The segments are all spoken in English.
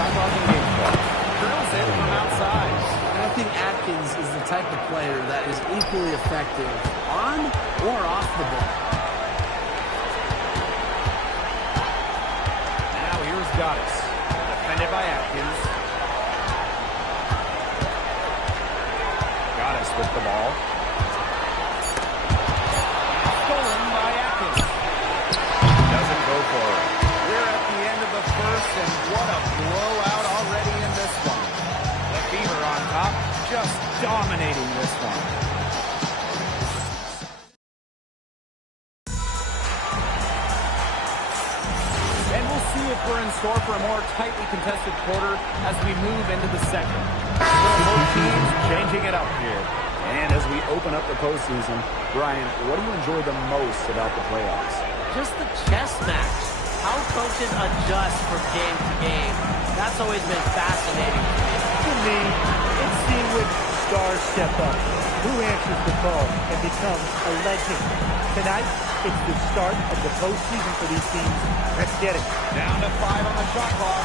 shot clock and game clock. Drills it from outside. And I think Atkins is the type of player that is equally effective on or off the ball. Now here's Goddess. Defended by Atkins. Goddess with the ball. Stolen by Atkins. Doesn't go for it. We're at the end of the first, and what a blowout already in this one. The Fever on top, just dominating this one. And we'll see if we're in store for a more tightly contested quarter as we move into the second. Both teams changing it up here. And as we open up the postseason, Brian, what do you enjoy the most about the playoffs? Just the chess match. How coaches adjust from game to game. That's always been fascinating to me. To me, it's seeing which stars step up, who answers the call, and becomes a legend. Tonight, it's the start of the postseason for these teams. Let's get it. Down to 5 on the shot clock.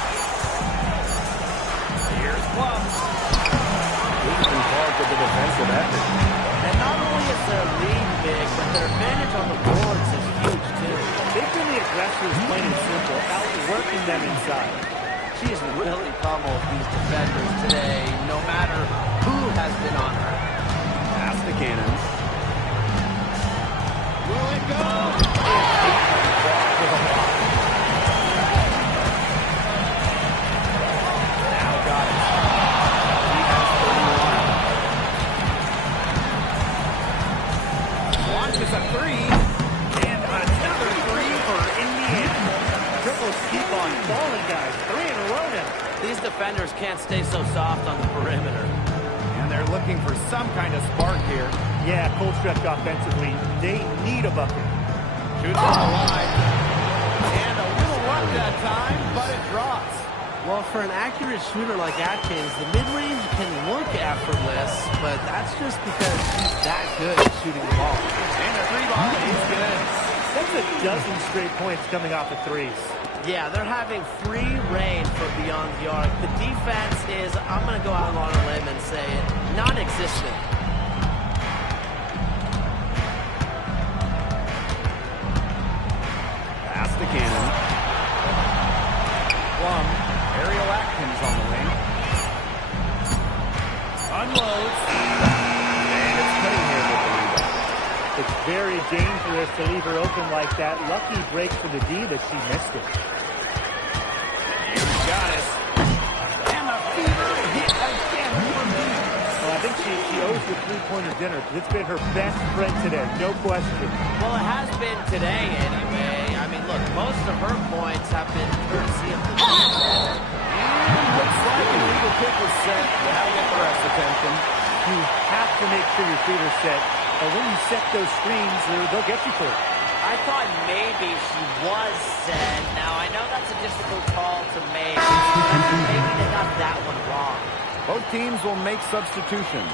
Here's Plum. He's been called to the defensive effort. And not only is their lead big, but their advantage on the boards is huge, too. They've been the aggressors, plain and simple, outworking them inside. She has really pummeled these defenders today, no matter who has been on her. Pass the cannon. Will it go? Now got it. He has 31. Launches a three. And another three for Indiana. Triples keep on falling, guys. 3 in a row now. These defenders can't stay so soft on the perimeter. And they're looking for some kind of spark here. Yeah, cold stretch offensively. They need a bucket. Shoots on the line. And a little luck that time, but it drops. Well, for an accurate shooter like Atkins, the mid-range can look effortless, but that's just because she's that good at shooting the ball. And the three ball is good. That's a dozen straight points coming off of threes. Yeah, they're having free reign from beyond the arc. The defense is, I'm going to go out on a limb and say it, non-existent. Pass the cannon. Plum. Ariel Atkins on the wing. Unloads. And it's Cunningham with the rebound. It's very dangerous to leave her open like that. Lucky break for the D, but she missed it. Here's Goddess. And the Fever hit again from deep. Well, I think she owes the three-pointer dinner. It's been her best spread today, no question. Well, it has been today anyway. I mean, look, most of her points have been courtesy of the defense. And looks like an illegal kick was set. That'll get the ref's attention. You have to make sure your feet are set. But when you set those screens, they'll get you for it. I thought maybe she was set. Now, I know that's a difficult call to make. Maybe they got that one wrong. Both teams will make substitutions.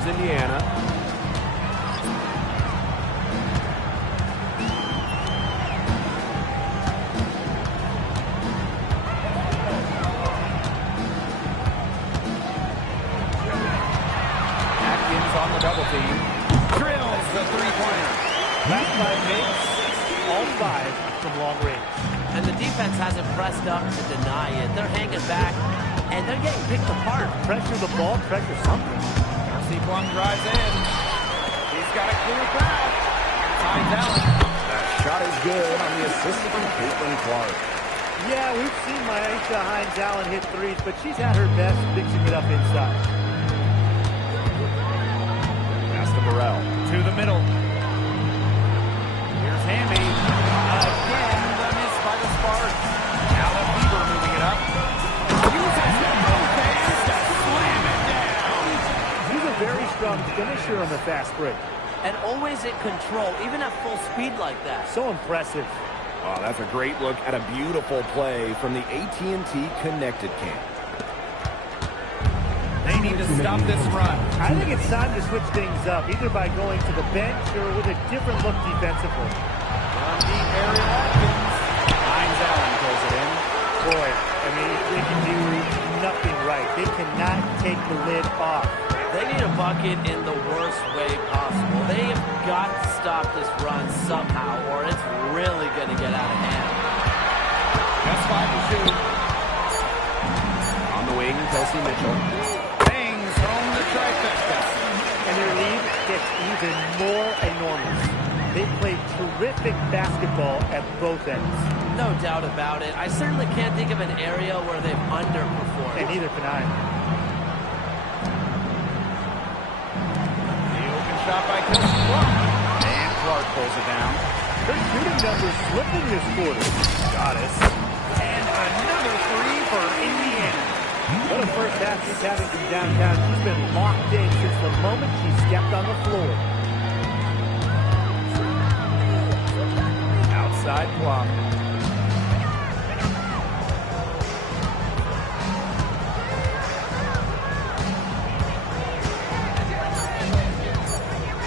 Indiana. Atkins on the double team. Drills the three-pointer. Last 5 makes, all 5 from long range. And the defense hasn't pressed up to deny it. They're hanging back, and they're getting picked apart. Pressure the ball, pressure something. Plum drives in. He's got a clear path. Finds Allen. The shot good on the assist from Caitlin Clark. Yeah, we've seen Myisha Hines-Allen hit threes, but she's at her best mixing it up inside. Pass to Burrell. To the middle. Here's Hamby. Again, the miss by the Sparks. Now the Fever moving it up. Uses the both hands to slam it down. She's a very strong finisher on the fast break. And always in control, even at full speed like that. So impressive. Oh, that's a great look at a beautiful play from the AT&T Connected Camp. They need to stop this run. I think it's time to switch things up, either by going to the bench or with a different look defensively. From deep area, Atkins. Hines-Allen pulls it in. Boy, I mean, they can do nothing right. They cannot take the lid off. They need a bucket in the worst way possible. They have got to stop this run somehow, or it's really going to get out of hand. Just 5 to shoot. On the wing, Kelsey Mitchell. Bangs home the trifecta. And their lead gets even more enormous. They play terrific basketball at both ends. No doubt about it. I certainly can't think of an area where they've underperformed. And neither can I. Shot by Kelsey Clark. And Clark pulls it down. Their shooting numbers slipping this quarter. Goddess. And another three for Indiana. What a first half she's having from downtown. She's been locked in since the moment she stepped on the floor. Outside Plum.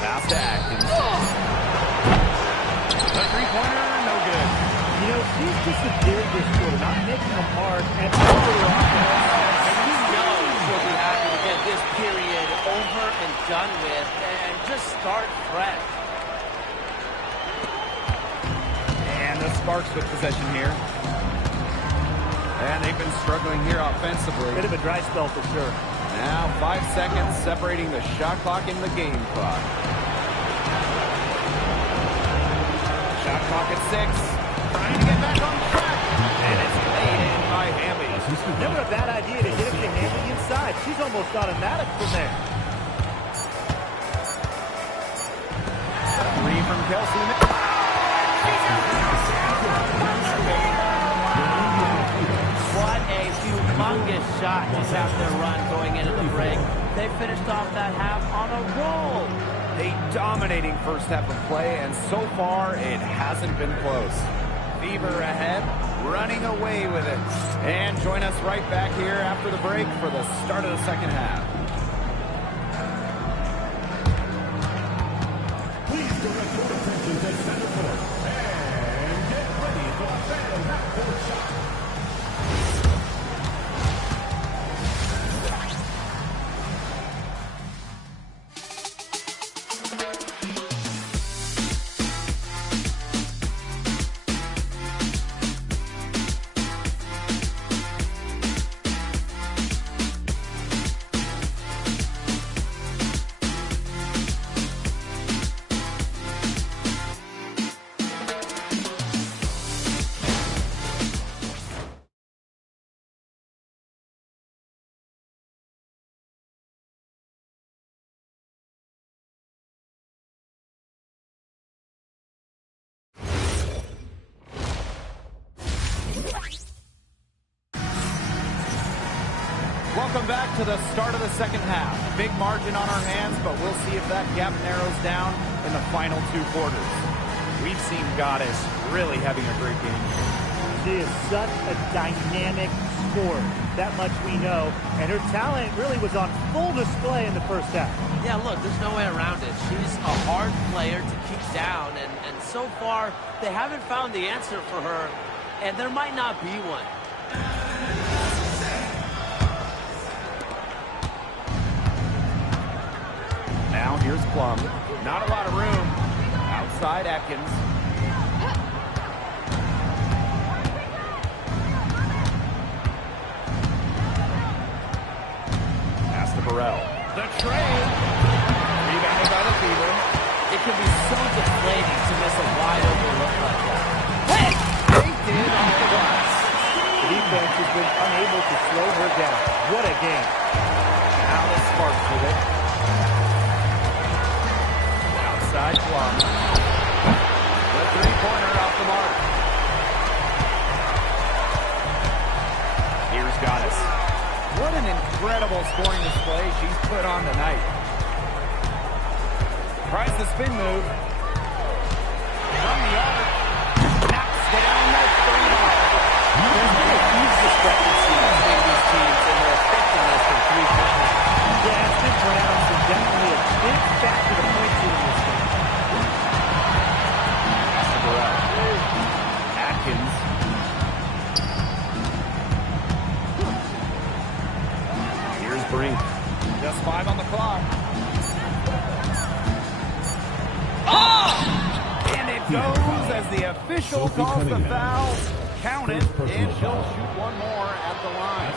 Pass to Atkins. The three-pointer, no good. You know, she's disappeared this quarter, not making a mark at all of her offense. And you know she'll be happy to get this period over and done with and just start fresh. And the Sparks with possession here. And they've been struggling here offensively. Bit of a dry spell for sure. Now 5 seconds separating the shot clock and the game clock. Shot clock at 6. Trying to get back on track. And it's laid in by Hamby. Never a bad idea to get it to Hamby inside. She's almost automatic from there. 3 from Kelsey. What a humongous shot to cap their run going into the break. They finished off that half on a roll. A dominating first half of play, and so far it hasn't been close. Fever ahead, running away with it. And join us right back here after the break for the start of the second half. Please direct your attention to center court and get ready for the final half-court shot. Welcome back to the start of the second half. Big margin on our hands, but we'll see if that gap narrows down in the final 2 quarters. We've seen Goddess really having a great game. She is such a dynamic scorer. That much we know. And her talent really was on full display in the first half. Yeah, look, there's no way around it. She's a hard player to keep down, and so far, they haven't found the answer for her, and there might not be one. Now here's Plum. Not a lot of room. Outside Atkins. Pass to Burrell. The trade. Rebounded by the Fever. It can be so deflating to miss a wide open look like that. been unable to slow her down. What a game. Now the Sparks with it. Outside Plum. The three-pointer off the mark. Here's Goddess. What an incredible scoring display she's put on tonight. Tries the spin move. From the arc. Knocks down the three-ball. There's been a huge discrepancy between these teams and their effectiveness from three-point line. Yeah, it's been pronounced and definitely a big factor to point to in this game. Atkins. Here's Brink. Just 5 on the clock. And it goes as the official calls the foul. Count it, and she'll shoot one more at the line.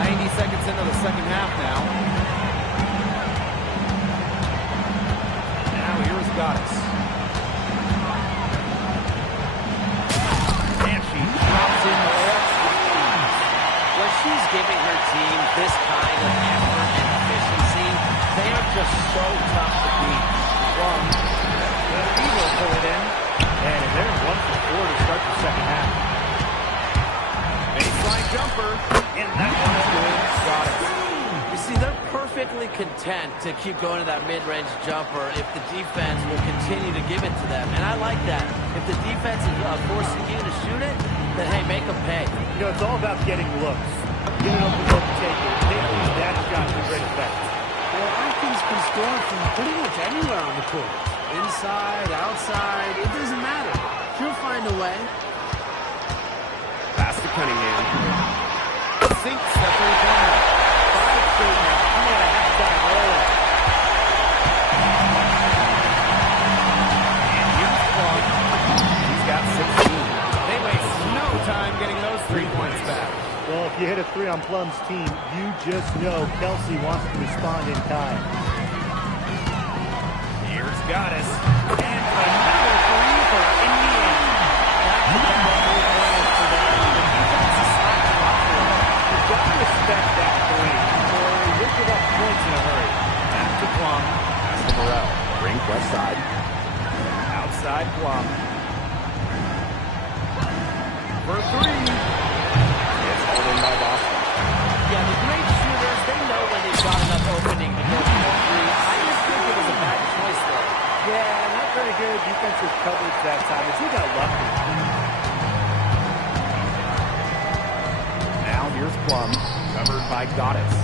90 seconds into the second half now. Now here's Goddess. And she drops in the layup. When she's giving her team this kind of effort and efficiency, they are just so tough to beat. Plum. He will pull it in. And they're 1 for 4 to start the second half. Baseline jumper. And that one's good. Goddess. You see, they're perfectly content to keep going to that mid-range jumper if the defense will continue to give it to them. And I like that. If the defense is forcing you to shoot it, then, hey, make them pay. You know, it's all about getting looks. Get an open look, take it. Making that shot to great effect. Well, Atkins can score from pretty much anywhere on the court. Inside, outside, it doesn't matter. She'll find a way. Pass to Cunningham. Sinks the three-pointer. 5 straight now. Coming out of halftime rolling. And here's Plum. He's got 16. They waste no time getting those 3 points back. Well, if you hit a 3 on Plum's team, you just know Kelsey wants to respond in time. Here's Goddess. And another 3 for Indiana. That's the ball for them. The defense is slacking off for them. You've got to respect that 3, or you'll give up points in a hurry. Back to Plum. Pass to Burrell. Brink left side. Outside Plum. For 3. It's held in by Boston. Yeah, the great shooters, they know when they've got enough opening to go for the three. I just think it was a bad choice there. Yeah, not very good defensive coverage that time. He got lucky. Now here's Plum, covered by Goddess.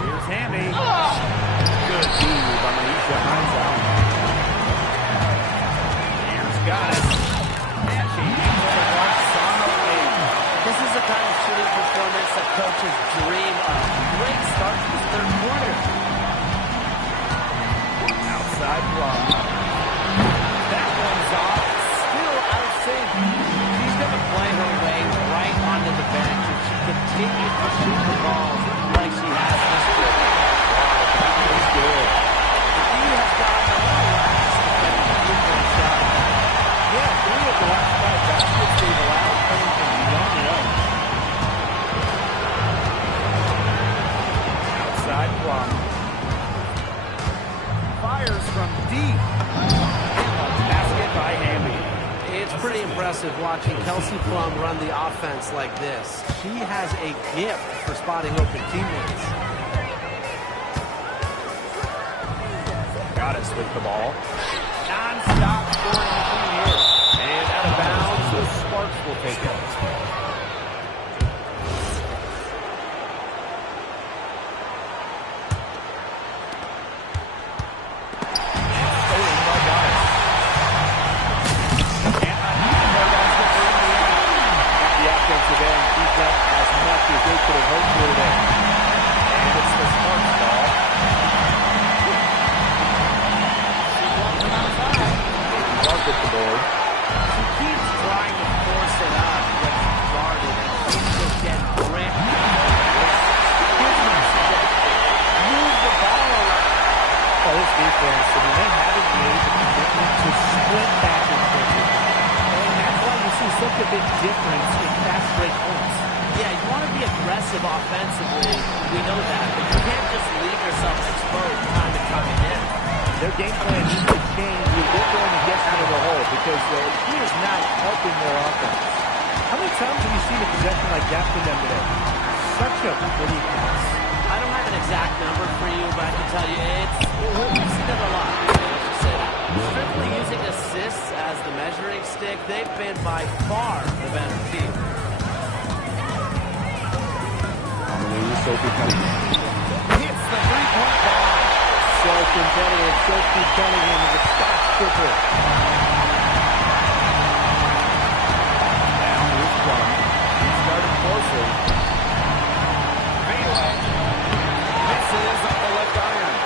Here's Hamby. Good move by Manisha Hines out. Here's Goddess. And she hits the marks on the way. This is the kind of shooting performance that coaches dream of. Great start to this third quarter. Outside Plum. That one's off. Still out of sync. She's going to play her way right onto the bench if she continues to shoot the ball like she has this year. Wow, that was good. He has gotten a little lax at the three-point shot. Yeah, 3 of the last 5 baskets they've allowed coming from beyond the arc. Outside Plum. Fires from deep. Basket by Hamby. It's pretty impressive watching Kelsey Plum run the offense like this. She has a gift for spotting open teammates. Goddess with the ball. Non-stop scoring machine here. And out of bounds, the Sparks will take it. Stolen by Goddess. And another basket for Indiana. At the offensive end, he's done as much as they could have hoped for today. And it's the Sparks ball. With the board. She keeps trying to force it up when she's guarded, and she's just getting bricked. Here's my suggestion. Move the ball around. Oh, this defense, I mean, they haven't made the commitment going to sprint back and forth. And that's why you see such a big difference in fast break points. Yeah, you want to be aggressive offensively. We know that. But you can't just leave yourself exposed time and time again. Their game plan needs to change if they're going to get out of the hole because he is not helping their offense. How many times have you seen a possession like that from them today? Such a pretty pass. I don't have an exact number for you, but I can tell you we've seen it a lot. Let's just say that. Strictly using assists as the measuring stick, they've been by far the better team. On the wing, Sophie Cunningham hits the three-point bar. So competitive. Sophie Cunningham is a stock tripper. Now here's Plum. He started closely. Fadeaway. Misses up the left iron.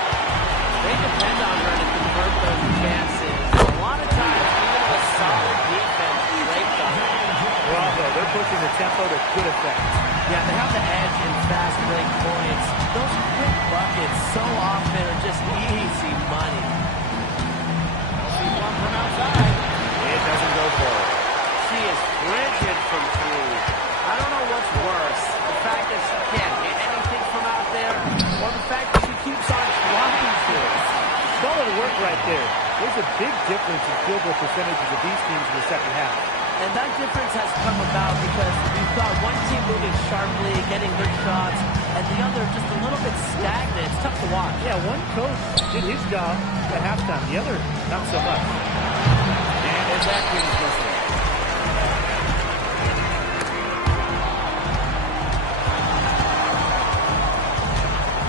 They depend on her to convert those chances. A lot of times, even with solid defense, breaks on her. Bravo. They're pushing the tempo to good effect. Yeah, they have the edge in fast break points. Those quick buckets so often are just easy money. See one from outside. It doesn't go for it. She is frigid from three. I don't know what's worse, the fact that she can't hit anything from out there, or the fact that she keeps on trying to. Solid work right there. There's a big difference in field goal percentages of these teams in the second half. And that difference has come about because you've got one team moving sharply, getting good shots, and the other just a little bit stagnant. It's tough to watch. Yeah, one coach did his job at halftime. The other, not so much. And there's Atkins missing.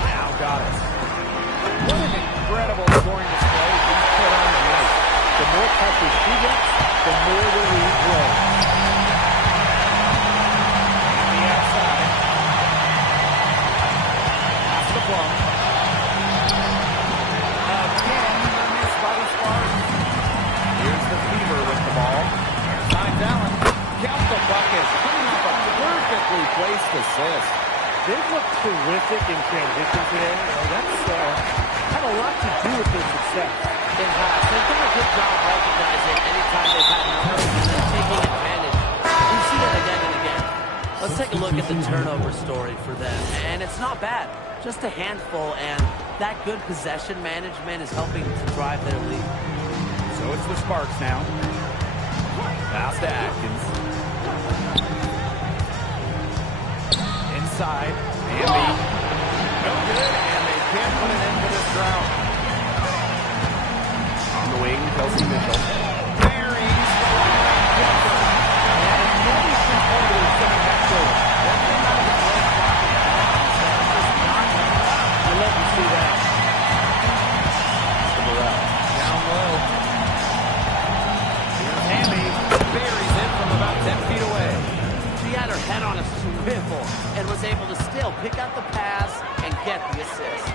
Now got it. What an incredible scoring display he's put on the night. The more touches she gets, the more the lead grows. On the outside. Pass the Plum. Again, the miss by the Spartans. Here's the Fever with the ball. Finds Allen. Count the buckets. Coming off a perfectly placed assist. They've looked terrific in transition today. That's had a lot to do with their success. It has. They've done a good job recognizing anytime they've had numbers and then taking advantage. We've seen it again and again. Let's take a look at the turnover story for them. And it's not bad. Just a handful, and that good possession management is helping to drive their lead. So it's the Sparks now. Pass to Atkins. Inside. Andy. No good, and they can't put an end to this drought. On the wing, Kelsey Mitchell. Buries the long-range jumper. And another three-pointer coming back to him. That came out of the blood pocket. Just not coming up. You love to see that. Down low. Here's Hamby. Buries it from about 10 feet away. She had her head on a swivel and was able to still pick out the pass and get the assist.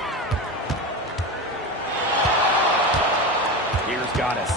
Here's Goddess.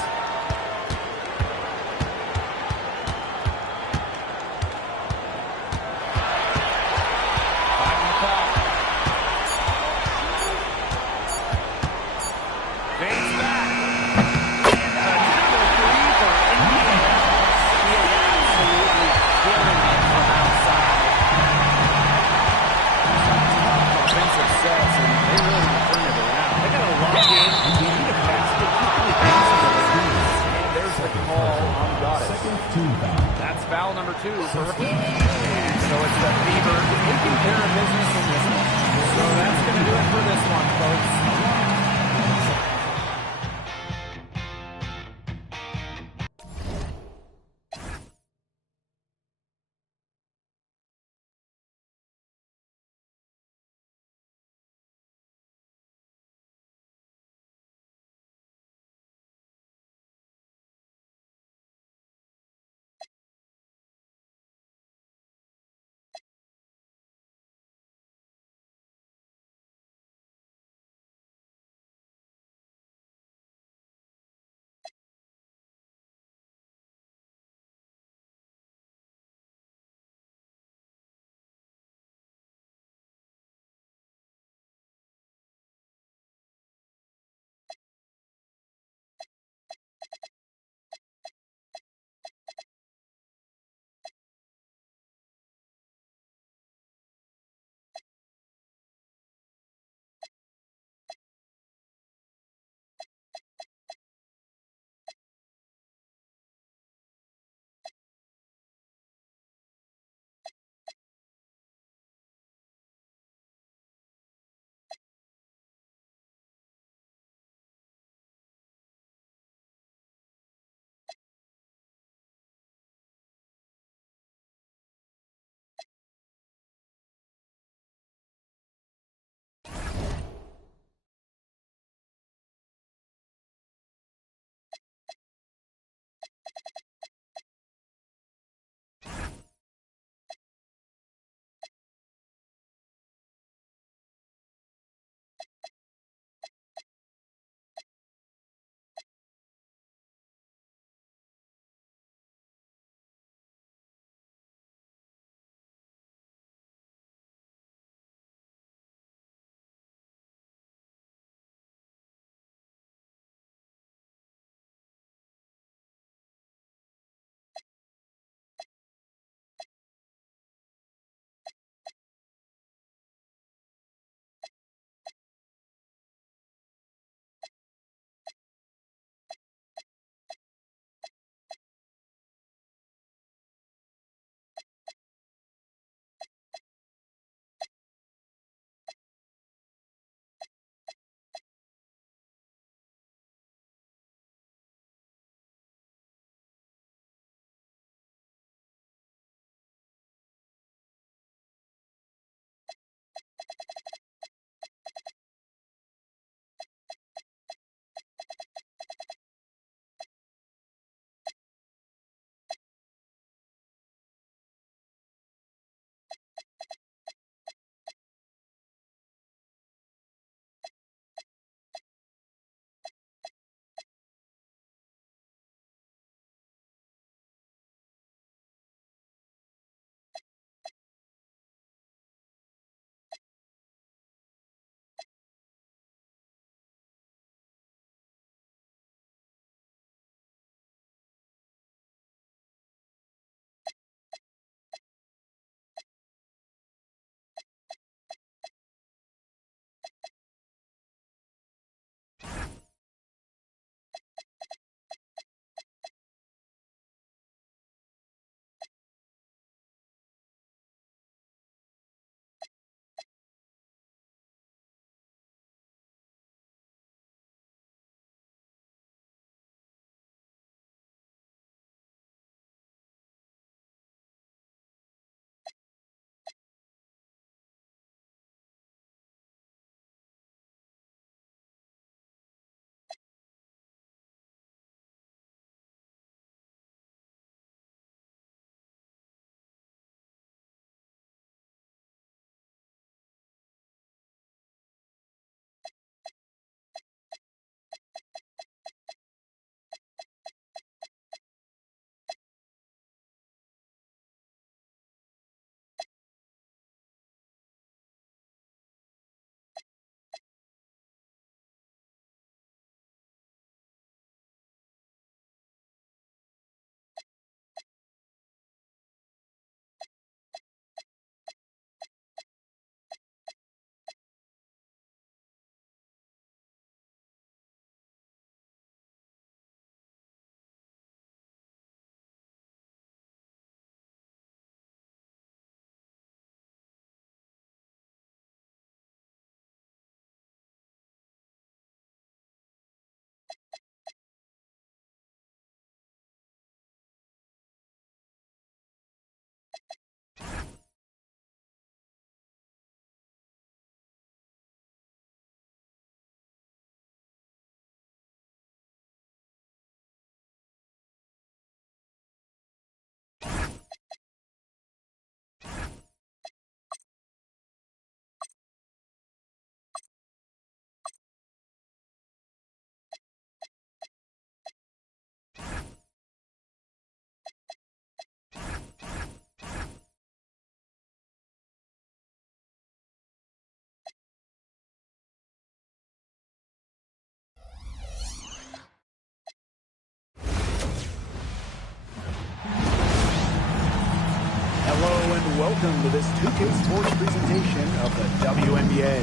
welcome to this 2K Sports presentation of the WNBA.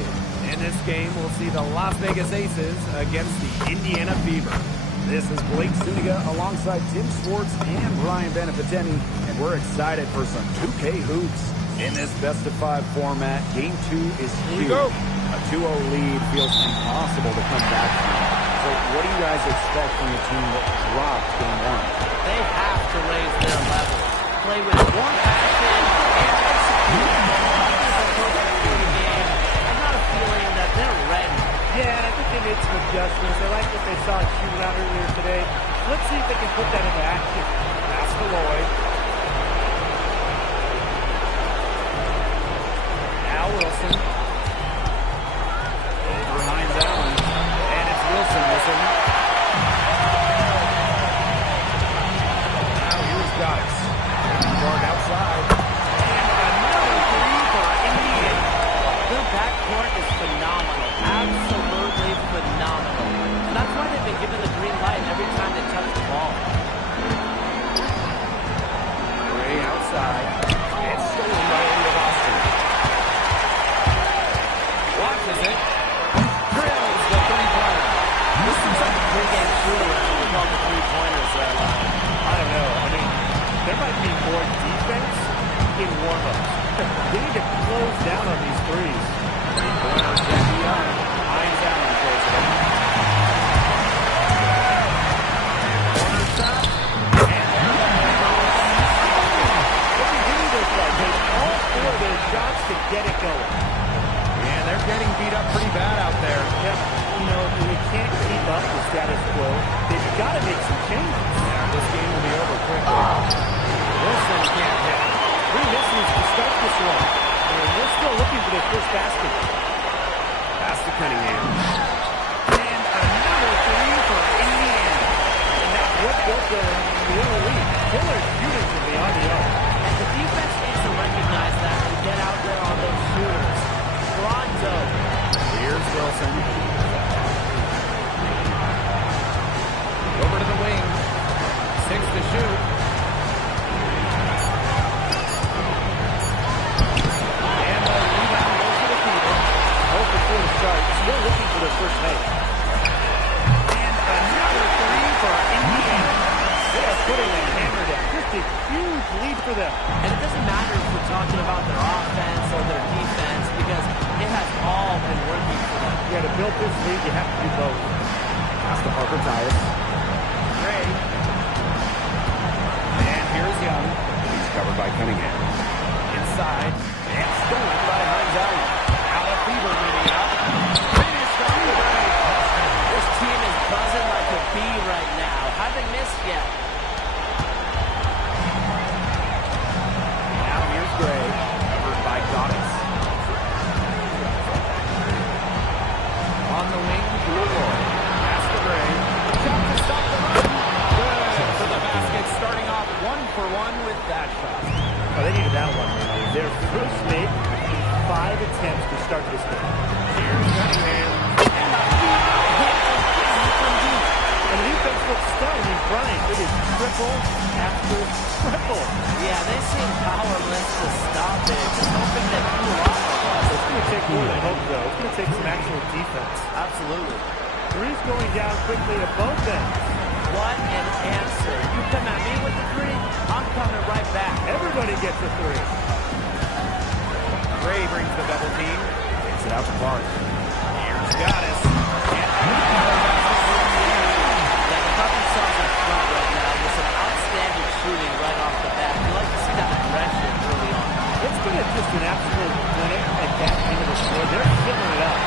In this game, we'll see the Las Vegas Aces against the Indiana Fever. This is Blake Zuniga alongside Tim Swartz and Brian Benefiteni, and we're excited for some 2K hoops. In this best-of-5 format, Game 2 is huge. A 2-0 lead feels impossible to come back from. So what do you guys expect from the team that dropped Game 1? They have to raise their level, play with more passion, and execute. I got a feeling that they're ready. Yeah, and I think they made some adjustments. I like what they saw in shooting out earlier today. Let's see if they can put that into action. Pass to Lloyd. Now Wilson. Over Hines Allen. And it's Wilson missing. Now here's Goddess. Guard outside. And another three for Indiana. Their backcourt is phenomenal. Absolutely phenomenal. And that's why they've been given the green light every time they touch the ball. Gray outside. It's stolen by India Boston. Watches it. Drills the three-pointer. This seems like a three-game shoot-around with all the three-pointers there. I don't know. I mean, there might be more defense in warm-ups. They need to close down on these threes. Three-pointer, Jackie Young. Hines Allen throws it in. Corner shot. And there it goes. Look at who they're playing. They all four of their shots to get it going. And they're getting beat up pretty bad out there. Yep. You know, they can't keep up the status quo. They've got to make some changes. Yeah, this game will be over quickly. Wilson can't hit. 3 misses to start this one. And they're still looking for their first basket. Pass to Cunningham. And another three for Indiana. And that's what built the early lead. Killer shooting from the RDO. And the defense needs to recognize that and get out there on those shooters. Pronto. Here's Wilson. Over to the wing. 6 to shoot. And the rebound goes to the Fever. Oh, before the start. Still looking for their first make. And another three for Indiana. They are putting a hammer down. Just a huge lead for them. And it doesn't matter if we're talking about their offense or their defense because it has all been working for them. Yeah, to build this lead, you have to do both. Pass to Parker Tyus. Gray. And here's Young. He's covered by Cunningham. Inside. And stolen by Hines Allen. Now the Fever moving up. Finished on the Gray. This team is buzzing like a bee right now. Haven't missed yet. Now here's Gray. Covered by Goddess. On the wing, Leroy. Pass to Gray. Shot to stop the run. Good for the basket. Starting off 1-for-1 with that shot. Oh, they needed that one. Their first make in 5 attempts to start this game. Here's Cunningham. And the defense looks stunned. I mean, Brian, it is triple after triple. Yeah, they seem powerless to stop it. Just hoping they cool off. It's going to take more than hope, though. It's going to take some actual defense. Absolutely. Three's going down quickly at both ends. What an answer. You come at me with the three, I'm coming right back. Everybody gets a three. Gray brings the double team. Takes it out to Clark. Here's Goddess. Yeah, they got themselves in front right now with some outstanding shooting right off the bat. You like to see that aggression early on. It's been just an absolute clinic at that end of the floor. They're filling it up.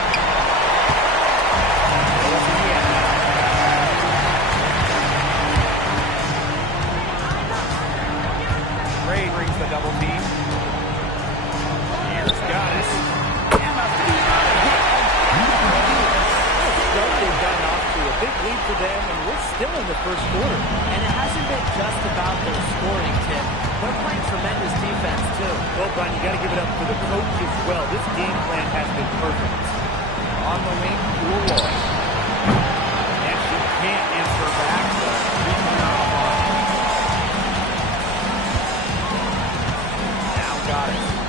Gray brings the double team. Here's Goddess. And the Fever hit. They've gotten off to a big lead for them, and we're still in the first quarter. And it hasn't been just about their scoring, Tim. They're playing tremendous defense, too. Well, Brian, you got to give it up to the coach as well. This game plan has been perfect. On the wing, Leroy. And she can't answer back. The rebound off on. Now got it.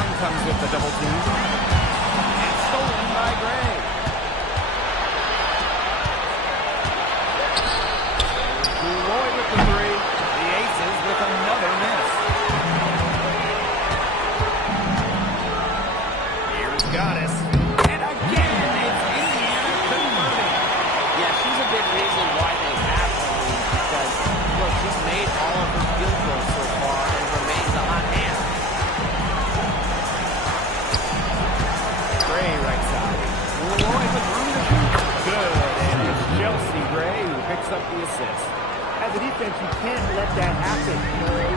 Young comes with the double team. And stolen by Gray. Lloyd with the three. The Aces with another miss. Here's Goddess. And again, it's Indiana converting. Yeah, she's a big reason why they have her lead because, look, she's made all of her field goals so far and remains a hot hand. Gray right side. Lloyd with room to shoot. Good. And it's Chelsea Gray who picks up the assist. As a defense, you can't let that happen.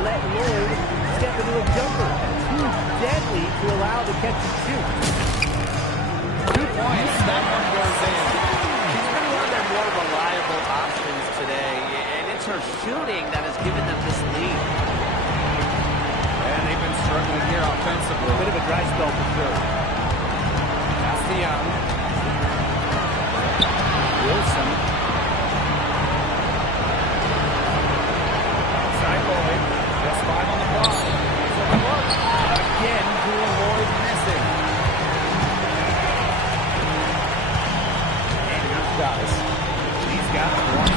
Let Lloyd step into a jumper. Too deadly to allow the catch and shoot. 2 points. That one goes in. She's been one of their more reliable options today, and it's her shooting that has given them this lead. And they've been struggling here offensively. A bit of a dry spell for sure. That's the Young. Wilson. Outside Lloyd. Just 5 on the clock. So the look. Again, Jewel Lloyd missing. And here's Goddess. She's got 20.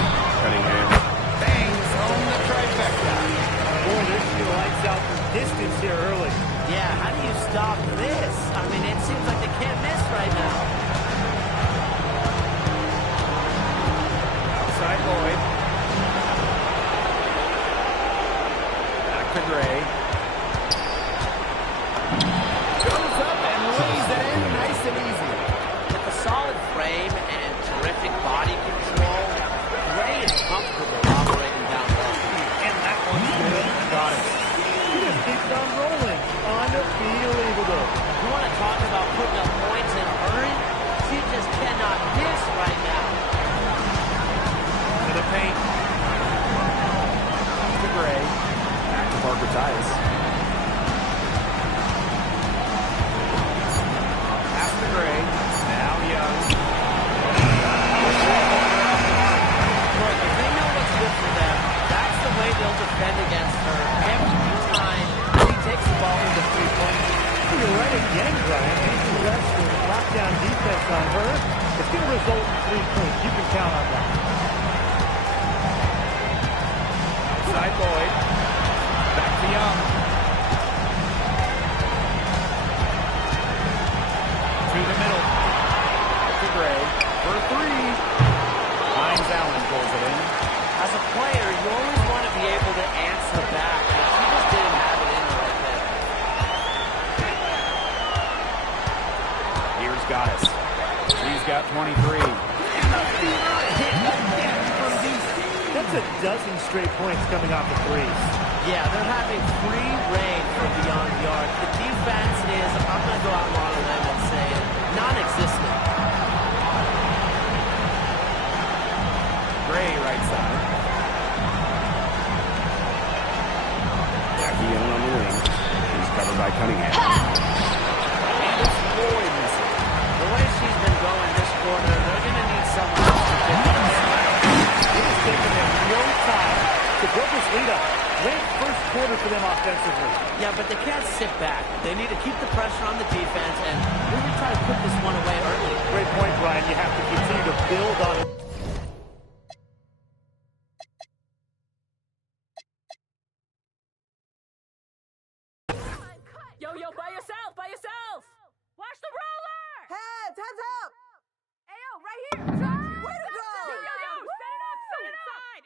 Cunningham. Bangs on the trifecta. Boy, they're shooting lights out from distance here early. Yeah, how do you stop this? I mean, it seems like they can't miss right now. Outside Lloyd. Back to Gray. Goes up and lays it in nice and easy. With a solid frame and terrific body control, Gray is comfortable operating down low. And that one's good. Got it. He just keeps on rolling. Unbelievable. You want to talk about putting up points in a hurry? She just cannot miss right now. To the paint. To Gray. Back to Parker Tice. Pass to Gray. Now Young. Look, if they know what's good for them, that's the way they'll defend against her every time she takes the ball into 3-point. You're right again, Brian. Anything less than lockdown defense on her, it's going to result in 3 points. You can count on that. Outside Lloyd. Back to Young. To the middle. To Gray. For 3. Hines Allen pulls it in. As a player, you always want to be able to answer back, and she just didn't have it in her right there. Here's Goddess. She's got 23. And the feeder hit again from deep. That's a dozen straight points coming off the threes. Yeah, they're having free reign from beyond the arc. The defense is, I'm going to go out on a limb and say it, non-existent. Gray right side. Jackie Young on the wing. He's covered by Cunningham. And it's Lloyd missing. The way she's been going this quarter, they're going to need someone else to pick it up. It has taken them no time to build this lead up. Great first quarter for them offensively. Yeah, but they can't sit back. They need to keep the pressure on the defense and really try to put this one away early. Great point, Brian. You have to continue to build on it. Yo, by yourself, by yourself! Watch the roller! Heads up! Ayo, right here! Way to go! Yo, set it up, inside!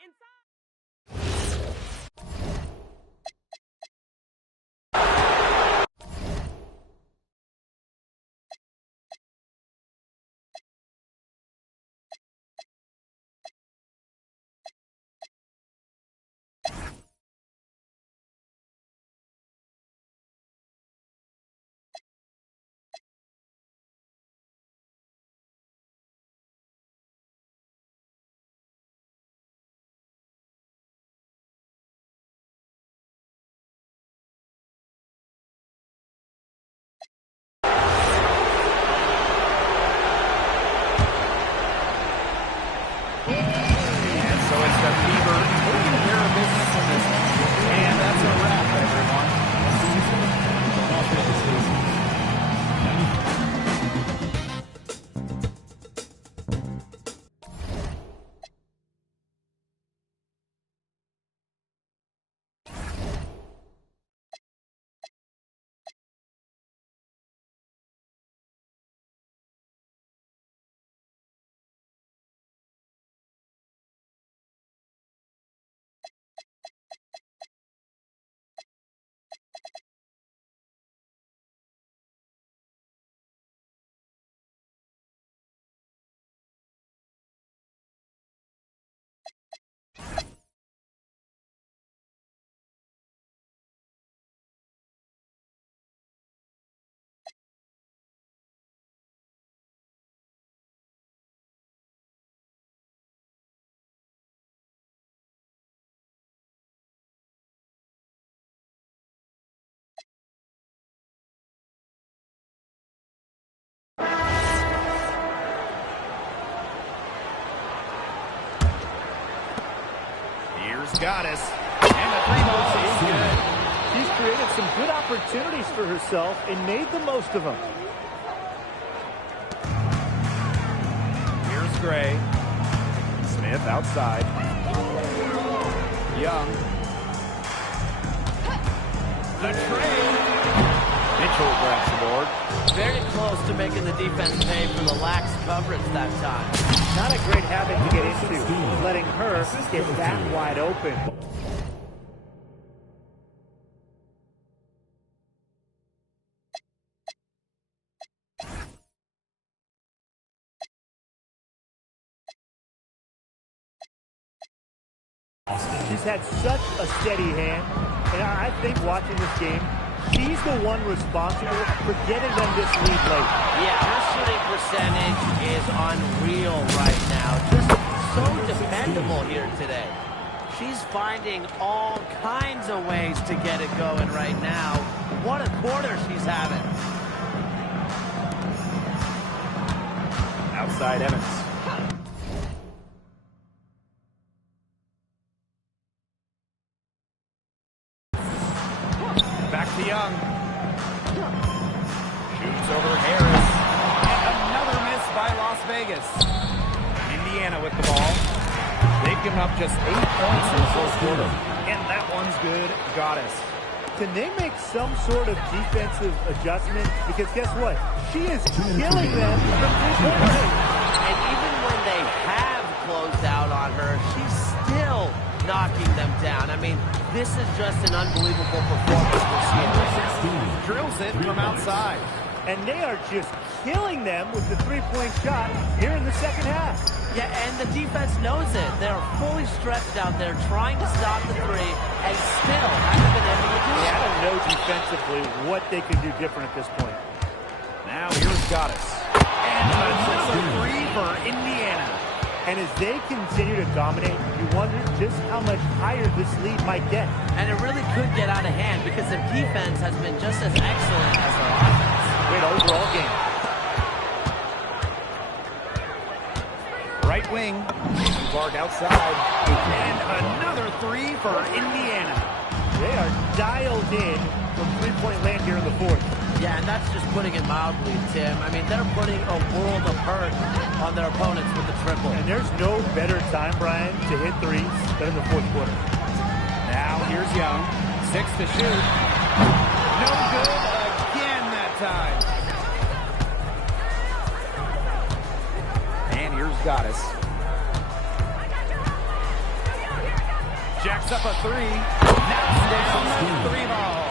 And that's a wrap, everyone. Goddess. And the three-ball is good. She's created some good opportunities for herself and made the most of them. Here's Gray. Smith outside. Young. The trade. Mitchell grabs the board. Very close to making the defense pay for the lax coverage that time. Not a great habit to get into, letting her get that wide open. She's had such a steady hand, and I think watching this game, she's the one responsible for getting them this lead late. Yeah, her shooting percentage is unreal right now. Just so dependable here today. She's finding all kinds of ways to get it going right now. What a quarter she's having. Outside Evans. Back to Young. Shoots over Harris. And another miss by Las Vegas. Indiana with the ball. They've given up just 8 points in the fourth quarter. And that one's good. Goddess. Can they make some sort of defensive adjustment? Because guess what? She is killing them from three-point range. And even when they have closed out on her, she's still knocking them down. I mean, this is just an unbelievable performance we're seeing. Drills it from outside. And they are just killing them with the three-point shot here in the second half. Yeah, and the defense knows it. They're fully stretched out there trying to stop the three and still haven't been able to do it. I don't know defensively what they can do different at this point. Now here's Goddess. And another three for Indiana. And as they continue to dominate, you wonder just how much higher this lead might get. And it really could get out of hand because their defense has been just as excellent as their offense. Great overall game. Right wing. Clark outside. And another three for Indiana. They are dialed in from three-point land here in the fourth. Yeah, and that's just putting it mildly, Tim. I mean, they're putting a world of hurt on their opponents with the triple. And there's no better time, Brian, to hit threes than in the fourth quarter. Now here's Young. 6 to shoot. No good again that time. And here's Goddess. Jacks up a three. Knocks down the three ball.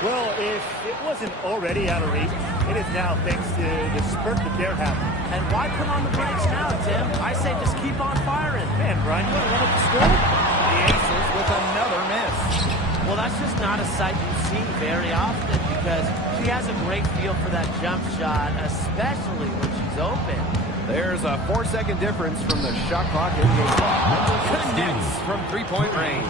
Well, if it wasn't already out of reach, it is now thanks to the spurt that they're having. And why put on the brakes now, Tim? I say just keep on firing. Man, Brian, you want to run up the score? The Aces with another miss. Well, that's just not a sight you see very often because she has a great feel for that jump shot, especially when she's open. There's a 4-second difference from the shot clock and game clock. Connects from three-point range.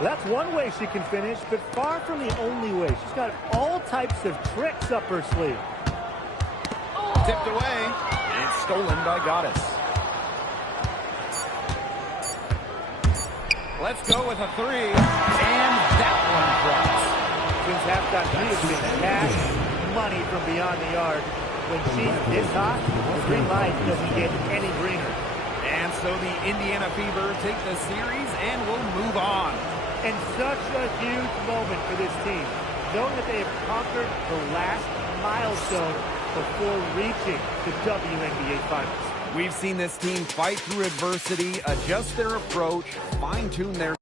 Well, that's one way she can finish, but far from the only way. She's got all types of tricks up her sleeve. Tipped away. It's stolen by Goddess. Let's go with a three. And that one drops. Since halftime, she has been cash money from beyond the arc. When she's this hot, the green light doesn't get any greener. And so the Indiana Fever take the series and will move on. And such a huge moment for this team, knowing that they have conquered the last milestone before reaching the WNBA Finals. We've seen this team fight through adversity, adjust their approach, fine-tune their